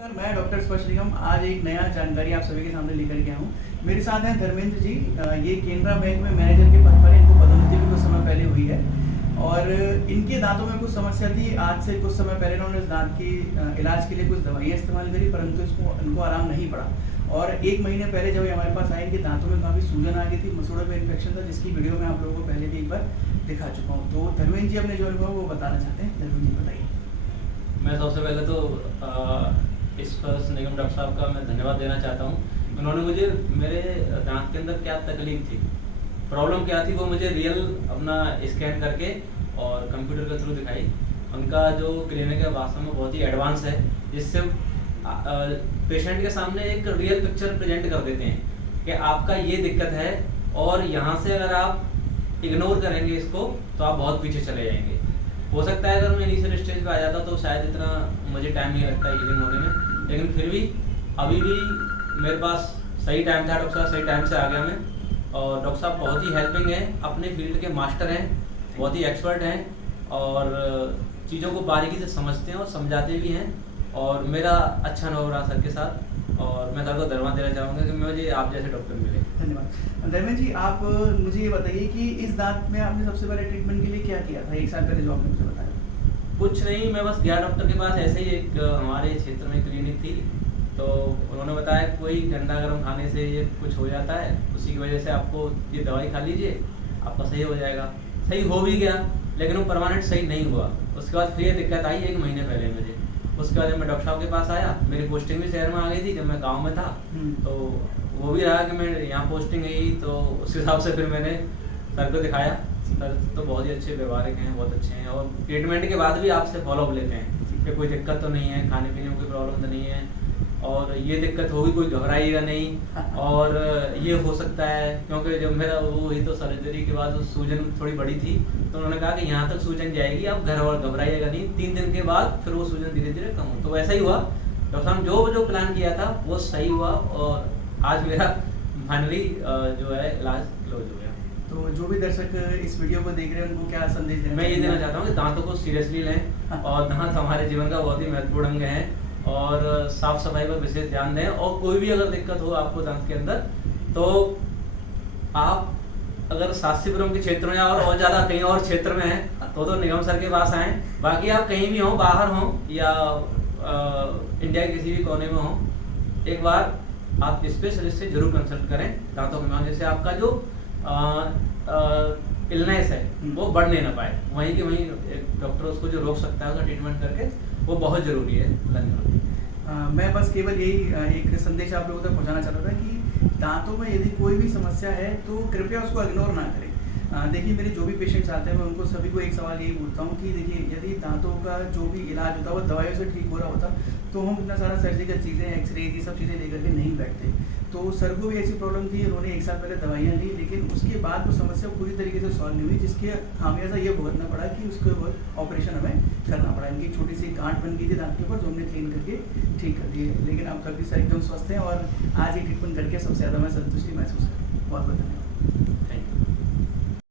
नमस्कार, मैं डॉक्टर स्पर्श निगम आज एक नया जानकारी आप सभी के सामने लेकर के आया हूँ। मेरे साथ हैं धर्मेंद्र जी। ये केनरा बैंक में मैनेजर के पद पर हैं। इनको पदोन्नति भी कुछ समय पहले हुई है और इनके दांतों में कुछ समस्या थी। आज से कुछ समय पहले इन्होंने इस दांत की इलाज के लिए कुछ दवाइयाँ इस्तेमाल करी, परंतु इनको आराम नहीं पड़ा। और 1 महीने पहले जब ये हमारे पास आए, इनके दांतों में काफ़ी सूजन आ गई थी, मसूड़े में इन्फेक्शन था, जिसकी वीडियो मैं आप लोगों को पहले भी एक बार दिखा चुका हूँ। तो धर्मेंद्र जी अपने जो अनुभव वो बताना चाहते हैं। धर्मेंद्र जी बताइए। मैं सबसे पहले तो स्पर्श निगम डॉक्टर साहब का मैं धन्यवाद देना चाहता हूँ। उन्होंने मुझे मेरे दांत के अंदर क्या तकलीफ थी, प्रॉब्लम क्या थी, वो मुझे रियल अपना स्कैन करके और कंप्यूटर के थ्रू दिखाई। उनका जो क्लिनिक है वास्तव में बहुत ही एडवांस है, जिससे पेशेंट के सामने एक रियल पिक्चर प्रेजेंट कर देते हैं कि आपका ये दिक्कत है और यहाँ से अगर आप इग्नोर करेंगे इसको तो आप बहुत पीछे चले जाएंगे। हो सकता है अगर मैं इनिशियल स्टेज पे आ जाता तो शायद इतना मुझे टाइम नहीं लगता हीलिंग होने में, लेकिन फिर भी अभी भी मेरे पास सही टाइम था। डॉक्टर साहब सही टाइम से आ गया मैं, और डॉक्टर साहब बहुत ही हेल्पिंग हैं, अपने फील्ड के मास्टर हैं, बहुत ही एक्सपर्ट हैं और चीज़ों को बारीकी से समझते हैं और समझाते भी हैं। और मेरा अच्छा अनुभव रहा सर के साथ, और मैं सर को धन्यवाद देना चाहूँगा कि मुझे आप जैसे डॉक्टर मिले। धन्यवाद। धर्मेंद्र जी, आप मुझे ये बताइए कि इस दांत में आपने सबसे पहले ट्रीटमेंट के लिए क्या किया था 1 साल पहले जो आपने मुझे बताया? कुछ नहीं, मैं बस गया डॉक्टर के पास, ऐसे ही एक हमारे क्षेत्र में क्लिनिक थी, तो उन्होंने बताया कोई ठंडा गर्म खाने से ये कुछ हो जाता है, उसी की वजह से आपको ये दवाई खा लीजिए, आपका सही हो जाएगा। सही हो भी गया, लेकिन वो परमानेंट सही नहीं हुआ। उसके बाद फिर ये दिक्कत आई 1 महीने पहले मुझे। उसके बाद जब मैं डॉक्टर साहब के पास आया, मेरी पोस्टिंग भी शहर में आ गई थी, जब मैं गाँव में था, तो वो भी रहा कि मैं यहाँ पोस्टिंग गई, तो उस हिसाब से फिर मैंने सर को दिखाया। सर तो बहुत ही अच्छे व्यवहारिक हैं, बहुत अच्छे हैं, और ट्रीटमेंट के बाद भी आपसे फॉलोअप लेते हैं कि कोई दिक्कत तो नहीं है, खाने पीने में कोई प्रॉब्लम तो नहीं है, और ये दिक्कत होगी कोई घबराइएगा नहीं। और ये हो सकता है क्योंकि जब मेरा वो हुई तो सर्जरी के बाद सूजन थोड़ी बड़ी थी, तो उन्होंने कहा कि यहाँ तक सूजन जाएगी, आप घर और घबराइएगा नहीं, 3 दिन के बाद फिर वो सूजन धीरे धीरे कम हो। तो वैसा ही हुआ। डॉक्टर साहब जो प्लान किया था वो सही हुआ, और आज मेरा फाइनली जो है इलाज क्लोज हो गया। तो जो भी दर्शक इस वीडियो को देख रहे हैं, उनको क्या संदेश देना? मैं ये देना चाहता हूँ कि दांतों को सीरियसली लें, और दांत हमारे जीवन का बहुत ही महत्वपूर्ण अंग है, और साफ सफाई पर विशेष ध्यान दें। और कोई भी अगर दिक्कत हो आपको दांत के अंदर, तो आप अगर शास्त्रीपुरम के क्षेत्र में और ज़्यादा कहीं और क्षेत्र में हैं तो निगम सर के पास आएँ। बाकी आप कहीं भी हों, बाहर हों या इंडिया के किसी भी कोने में हों, एक बार आप स्पेशलिस्ट से जरूर कंसल्ट करें दांतों के मामले, जिससे आपका जो इलनेस है वो बढ़ने ना पाए। वहीं के वहीं डॉक्टर उसको जो रोक सकता है, उसका ट्रीटमेंट करके, वो बहुत ज़रूरी है। धन्यवाद। मैं बस केवल यही एक संदेश आप लोगों तक पहुंचाना चाहता था कि दांतों में यदि कोई भी समस्या है तो कृपया उसको इग्नोर ना करें। देखिए, मेरे जो भी पेशेंट्स आते हैं मैं उनको सभी को एक सवाल यही बोलता हूँ कि देखिए, यदि दांतों का जो भी इलाज होता है वो दवाइयों से ठीक हो रहा होता तो हम इतना सारा सर्जिकल चीज़ें, एक्सरे, ये सब चीज़ें लेकर के नहीं बैठते। तो सर को भी ऐसी प्रॉब्लम थी, उन्होंने 1 साल पहले दवाइयाँ ली, लेकिन उसके बाद वो समस्या पूरी तरीके से सॉल्व नहीं हुई, जिसके खामियाजा ये भुगतना पड़ा कि उसके ऑपरेशन हमें करना पड़ा। इनकी छोटी सी गांठ बन गई थी दांत के ऊपर, जो हमने क्लीन करके ठीक कर दी है। लेकिन अब तक भी सर एकदम स्वस्थ हैं, और आज ये ट्रीटमेंट करके सबसे ज़्यादा मैं संतुष्टि महसूस करूँ। बहुत बहुत धन्यवाद। Thank you.